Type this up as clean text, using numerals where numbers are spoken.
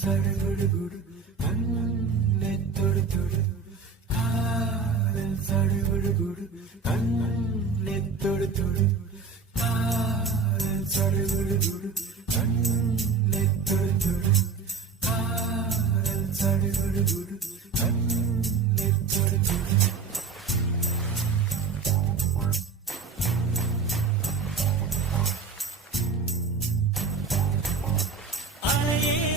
சடுகுடு கண்ணை தொடு தொடு காதல் சடுகுடு கண்ணை தொடு தொடு காதல் சடுகுடு கண்ணை தொடு தொடு காதல் சடுகுடு கண்ணை தொடு தொடு அலையே